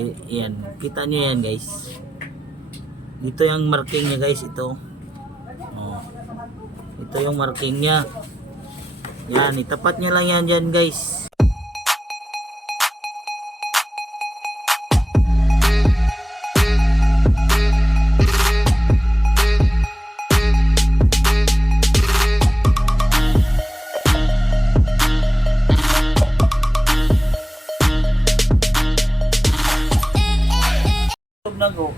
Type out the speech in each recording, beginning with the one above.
Ay, yan. Kita nyo yan guys. Dito yung marking niya guys. Ito. Oh. Ito yung marking niya. Yan. Itapat niya lang yan dyan guys. Tug na go.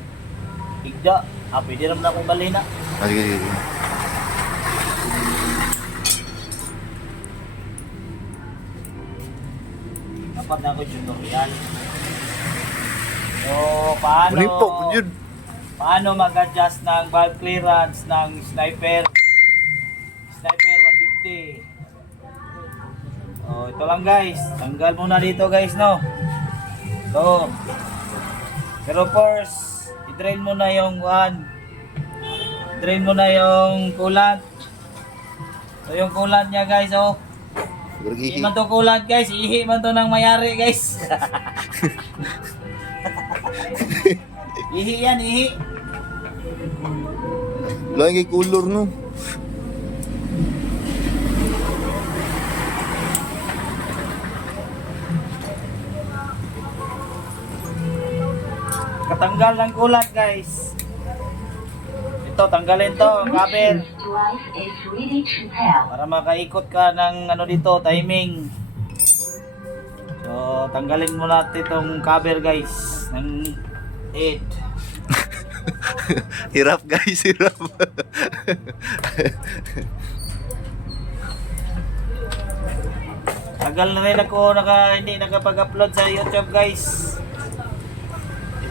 Igda. Ah, pwede naman akong balina. Ah, sige, sige. sige. Dapat na ako tutorial. So, paano... Ulimpok, yun. paano mag-adjust ng valve clearance ng sniper sniper 150 oh ito lang guys tanggal muna dito guys no so pero first i-drain mo na yung one drain mo na yung coolant so yung coolant niya guys oh Siguro Ihi man to coolant guys, ihi man to ng mayari guys. ihi yan, ihi. Lain kay color no. Katanggal ng kulat guys. Ito, tanggalin to, ang cover. Para makaikot ka ng ano dito, timing. So, tanggalin mo natin itong cover guys. Ng 8. hirap guys, hirap. Tagal na rin ako naka, hindi nakapag-upload sa YouTube guys.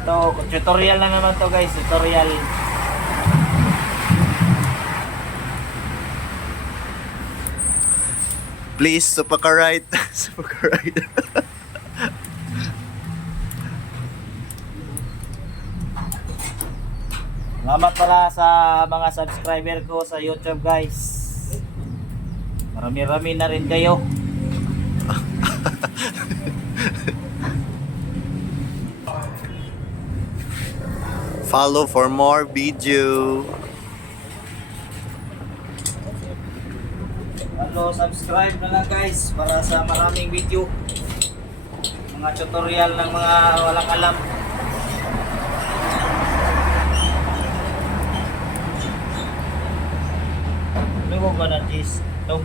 Ito, tutorial na naman to guys, tutorial. Please, supaka-right. supaka-right. Salamat pala sa mga subscriber ko sa YouTube guys. Marami-rami na rin kayo. Follow for more video. Follow, subscribe na lang guys para sa maraming video. Mga tutorial ng mga walang alam. Lugo ba na Jis? Ito.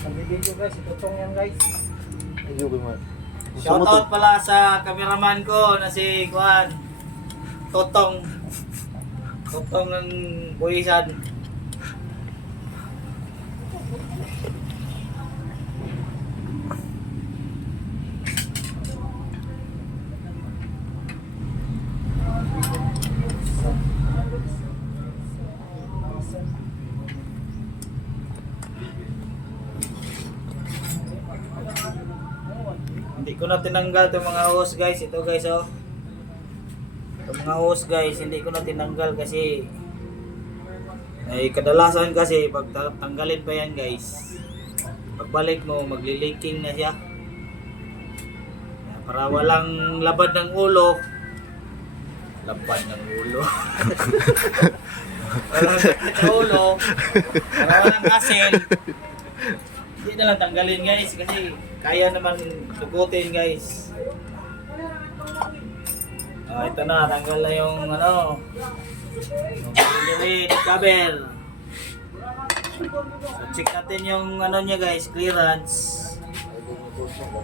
Ang video guys, itutong yan guys. Shoutout pala sa cameraman ko na si Kuan. Totong. Totong ng buwisan. Hindi ko na tinanggal itong mga hose guys. Ito guys oh. Itong mga hose guys, hindi ko na tinanggal kasi ay kadalasan kasi pag ta- tanggalin pa yan guys. Pagbalik mo, magli-leaking na siya. Para walang labad ng ulo. Labad ng ulo. walang ulo. Para walang hassle. Hindi na lang tanggalin guys kasi kaya naman sugutin guys. Ah, ito na, tanggal na yung ano. Yung cover. So, check natin yung ano niya guys, clearance.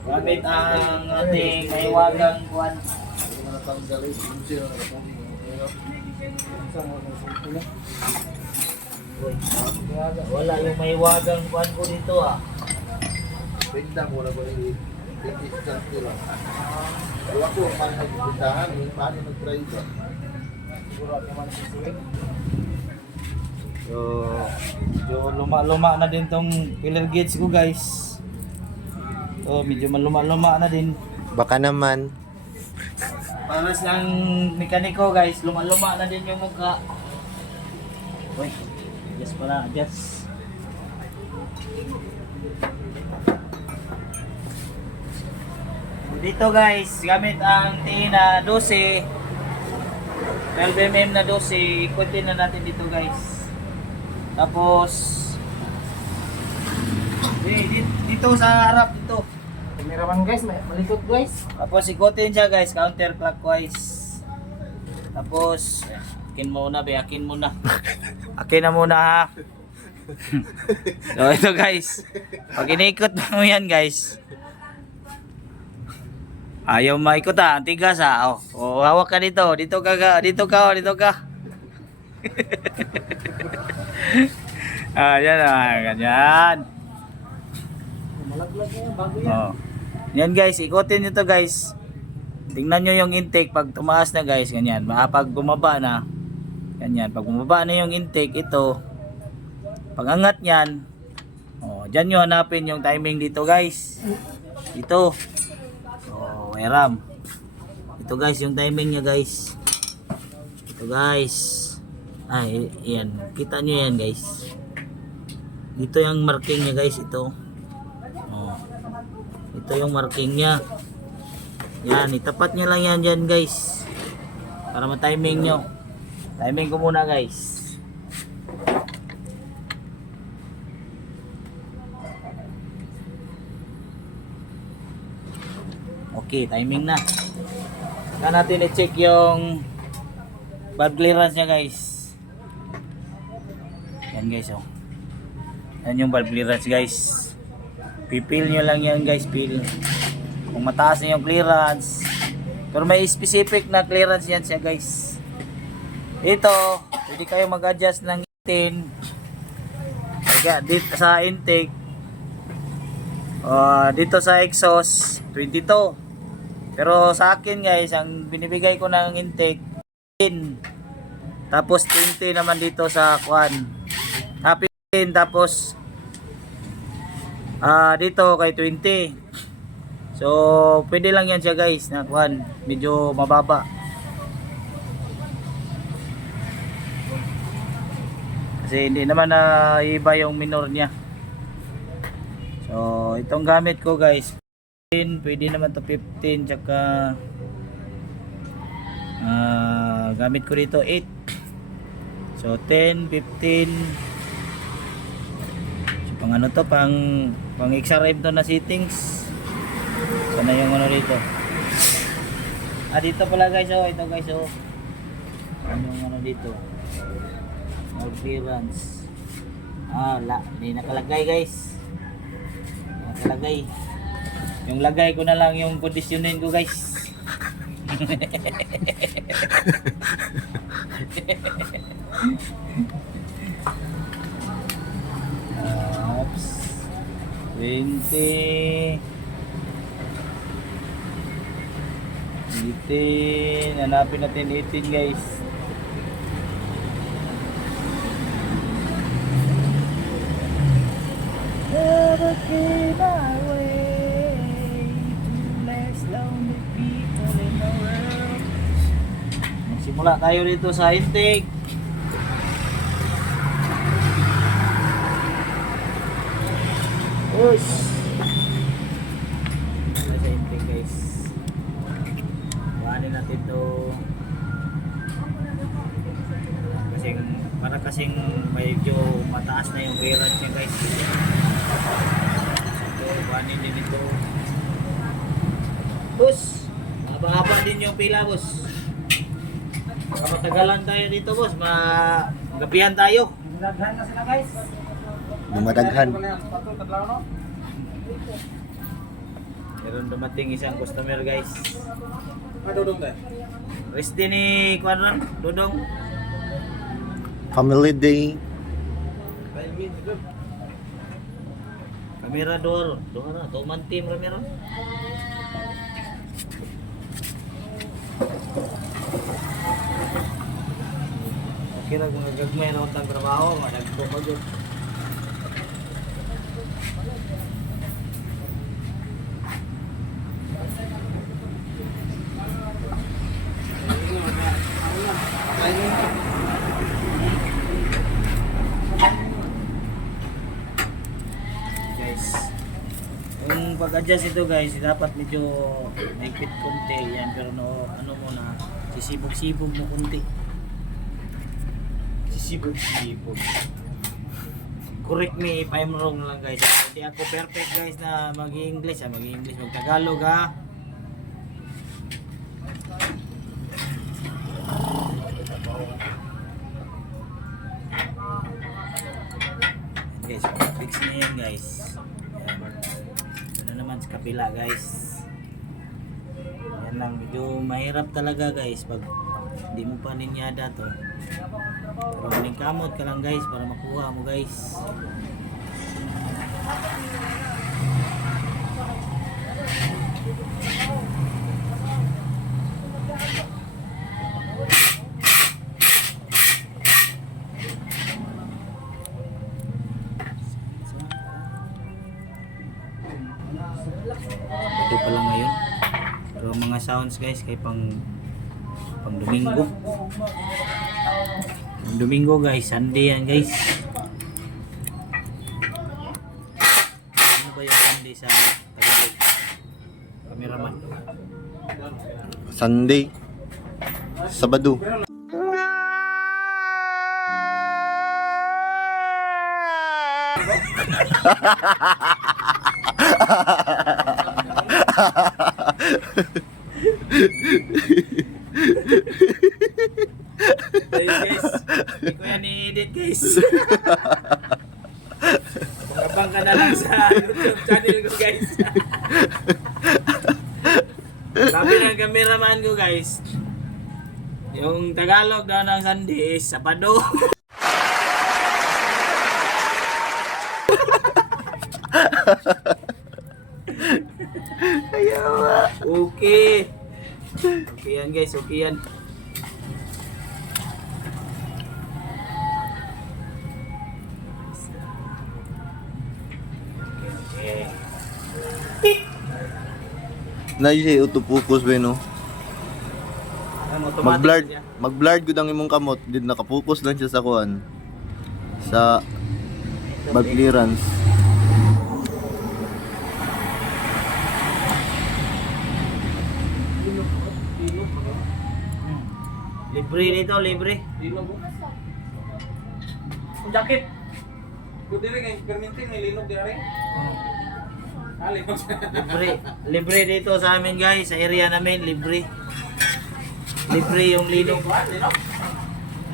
Gamit ang ating maiwagang kuwan. Wala yung maiwagang kuwan ko dito ah. Benda mo na ba yung i-discuss nila? Kaya ako, paano nagpuntahan, paano nag-try ba? So, medyo luma-luma na din tong filler gauge ko guys. So, medyo maluma-luma na din. Baka naman. Para sa mekaniko guys, luma-luma na din yung mukha. Uy, adjust pala, adjust. Dito guys, gamit ang Tina 12 12mm na 12, ikutin na natin dito guys. Tapos di- dito sa harap dito. Kameraman guys, malikot guys. Tapos ikutin siya guys, counterclockwise. Tapos akin muna, be, akin muna. Akin na muna ha. so ito guys. Pag inikot mo yan guys. Ayaw maikot ha, ang tigas ha. Oh, oh hawak ka dito, dito ka, ka dito ka, oh, dito ka. ah, yan ah, ganyan. Malaglag na yan, bago yan. Oh. Yan guys, ikutin nyo to guys. Tingnan nyo yung intake pag tumaas na guys, ganyan. Baka pag bumaba na, ganyan. Pag bumaba na yung intake, ito, pag angat nyan, oh, dyan nyo hanapin yung timing dito guys. Dito. Eram. Ito guys, yung timing niya guys. Ito guys. Ay, yan. Kita nyo yan guys. Dito yung marking niya guys, ito. Oh. Ito yung marking niya. Yan, itapat niya lang yan dyan guys. Para ma-timing nyo. Timing ko muna guys. Okay, timing na. Saka natin i-check yung valve clearance niya guys. Yan guys oh. Yan yung valve clearance guys. Pipil nyo lang yan guys, pil. Kung mataas yung clearance. Pero may specific na clearance yan siya guys. Ito, pwede kayo mag-adjust ng 18. Kaya dito sa intake. Uh, dito sa exhaust, 22. Pero sa akin guys, ang binibigay ko ng intake, 10. Tapos 20 naman dito sa kwan. Happy 10 tapos Ah, dito kay 20. So, pwede lang yan siya guys, na kuhan, medyo mababa. Kasi hindi naman na iba yung minor niya. So, itong gamit ko guys, 15, pwede naman to 15 tsaka ah gamit ko dito 8. So, 10, 15, So, pang ano to, pang pang XRM to na settings. Sana yung ano dito. Ah, dito pala guys, oh. Ito guys, oh. Ano yung ano dito? More clearance. Ah, la, hindi nakalagay guys. Nakalagay. Yung lagay ko na lang yung kondisyonin ko guys. Ah, Oops. 20. 18. Hanapin natin 18 guys. Never came Magsimula tayo dito sa intake. Push! Ano sa intake guys? Kuhanin natin to. Kasing, para kasing medyo mataas na yung clearance niya guys. Ito, kuhanin din ito. Push! Haba-haba din yung pila boss. Matagalan tayo dito boss. Magapihan tayo. Nagdaghan na sila guys. Dumadaghan. Meron dumating isang customer guys. Ah, dudong deh. Rest din ni Kwan Dudong. Family day. Kamera door. Door na. Tuman team ramira. Okay ra mga gagmay na utang trabaho, madagko pa jud. Guys, yung pag mag-adjust ito guys, dapat medyo maigpit konti yan pero no, ano mo na sisibog-sibog mo konti. Sisibog-sibog. Correct me if I'm wrong lang guys. Hindi ako perfect guys na mag-English, ah, mag-English, mag-Tagalog ha. Guys, fix na yan guys. Yan. Ano naman sa kabila guys. Yan lang, medyo mahirap talaga guys pag hindi mo pa ninyada to. Pero maning kamot ka lang guys para makuha mo guys. Ito pa lang ngayon. Pero mga sounds guys kay pang pang Domingo. Pang Domingo guys, Sunday yan guys. Ano ba yung Sunday sa Tagalog? Cameraman. Sunday. Sabado. Guys, guys. Hindi i-edit guys. Pangabang ka na lang sa YouTube channel ko guys. Sabi ng cameraman ko guys. Yung Tagalog daw ng Sunday is Sabado. Okay. Okay yan guys, okay yan. Na siya autofocus ba no? Mag-blurred, mag-blurred gud ang imong kamot, did naka-focus lang siya sa kuan. Sa bag clearance. Hmm. Libre nito, libre. Ang jacket. Dire kay perminting may linog dire. Ah. Libre. Libre dito sa amin guys, sa area namin, libre. Libre yung lino.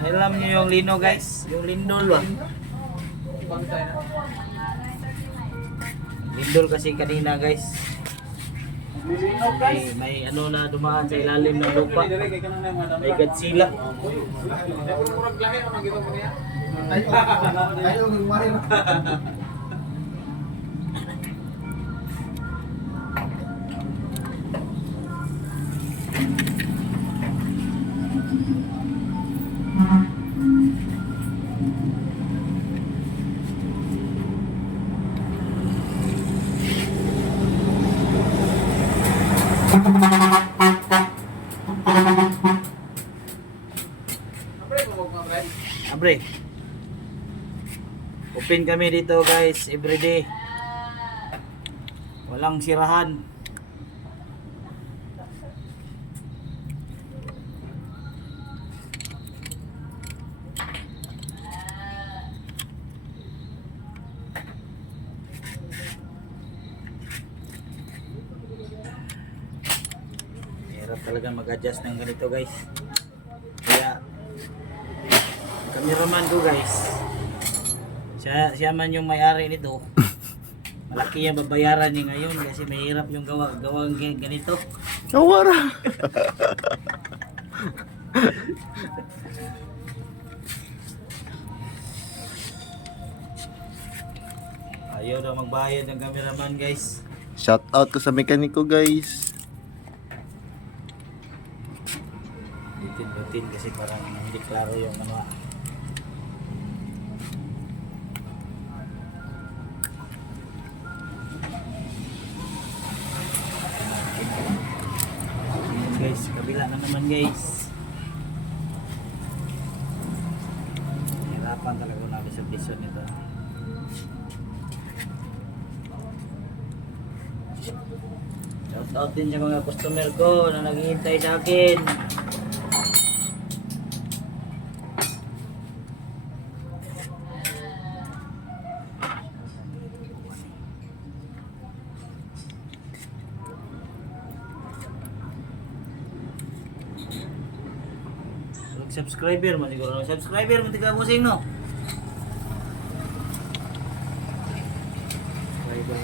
Alam niyo yung lino guys, yung lindol ba? Lindol kasi kanina guys. May, may ano na dumaan sa ilalim ng lupa. May Godzilla. Ayaw ng. Open kami dito guys, everyday. Walang sirahan. Hirap talaga mag-adjust ng ganito guys. Kaya cameraman ko guys. Siya, siya man yung may-ari nito. Malaki yung babayaran niya ngayon kasi mahirap yung gawa, gawang gan- ganito. Kawara. Ayaw na magbayad ng cameraman guys. Shout out ko sa mekaniko guys. Bitin-bitin kasi parang hindi klaro yung ano. Guys, kabila na naman guys. Hirapan talaga namin sa vision nito. Shout out din sa mga customer ko na naghihintay sa akin. Subscriber man siguro. Subscriber man tiga busing no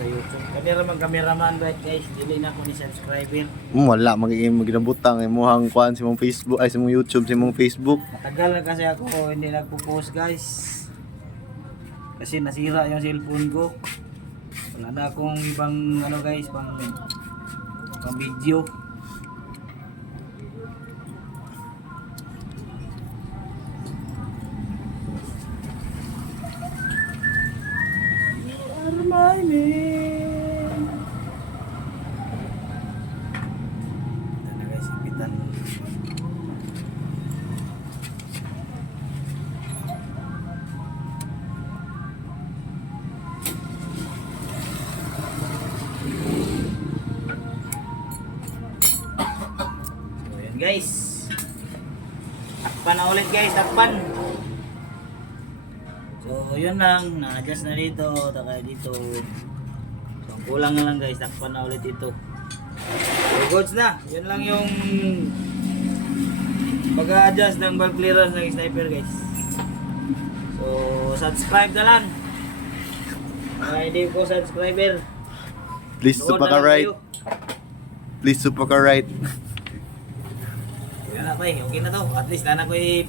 YouTube. Cameraman cameraman right guys dili na ko ni subscriber. Mm, wala magiging maginabutang imuhang kuan sa mong Facebook ay sa mong YouTube sa mong Facebook. matagal na kasi ako hindi nagpo-post guys. Kasi nasira yung cellphone ko. Wala na akong ibang ano guys pang pang video Man. Ito na guys, ipitan. So guys. Takpan na ulit guys, takpan. So yun lang, na-adjust na dito, taka dito. So kulang na lang guys, takpan na ulit ito. So goods na, yun lang yung pag-adjust ng valve clearance ng sniper guys. So subscribe na lang. Mga hindi ko subscriber. Please supa ka right. kayo. Please supa ka right. Yan na ko eh, okay na to. At least na na ko eh,